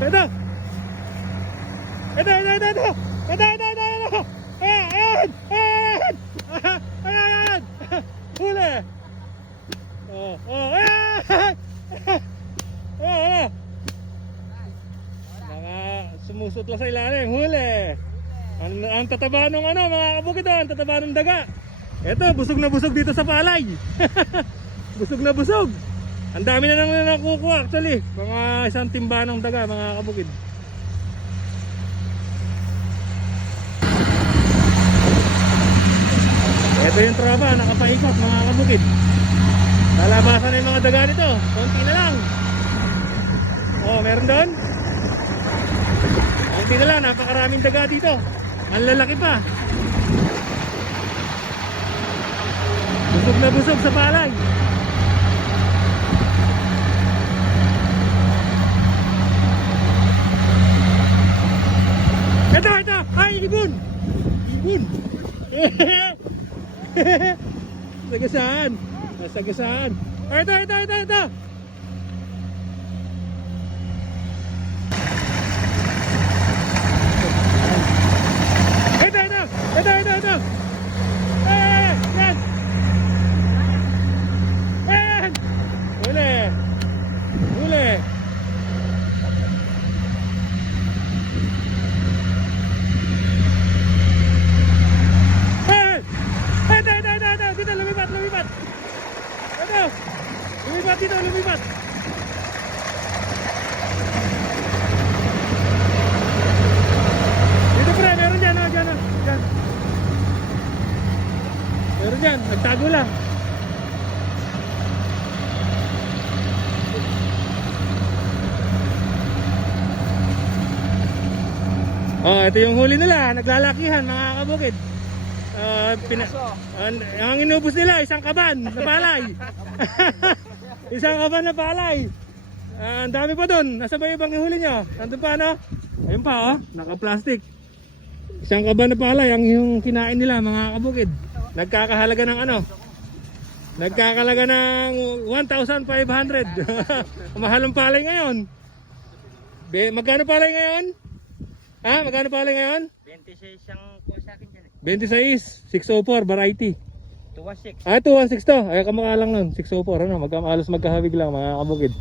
Ito. Ito. Ayan. Ayan. Huli. Ayan. Mga sumusutla sa ilalim. Huli. Ang tataba nung mga kabukid, ang tataba ng daga. Ito, busog na busog dito sa palay. Busog na busog. Ang dami na nang nakukuha actually. Mga isang timba ng daga, mga kabukid. Ito yung tropa, nakapaikot, mga kabukid. Lalabasan na yung mga daga nito. Konti na lang. Oh, meron doon. Konti na lang, napakaraming daga dito. Ang lalaki pa. Busog na busog sa palay. Ito. Ay, ibon. Ibon. Sagasaan. Sagasaan. Ay, ito. Ito. Yan. Huli. Ito. Dito, lumipat. Ito. Lumipat. Dito pre, meron dyan. Dyan. Meron dyan, nagtago lang. Oh, ito yung huli nila, naglalakihan mga kabukid. Ang inubos nila, isang kaban na palay. Isang kaban na palay. Ang dami pa doon. Nasa ba ibang huli nyo? Nandun pa ano? Ayun pa naka-plastic. Isang kaban na palay ang yung kinain nila mga kabukid. Nagkakahalaga ng Nagkakalaga ng 1,500. Mahalong palay ngayon. Magkano palay ngayon? Magkano palay ngayon? 26 ang po sa akin dyan 26, 604 variety. 216. 216 to. Ay kamukha lang nun, 604 magkamahalos magkahawig lang mga kabukid.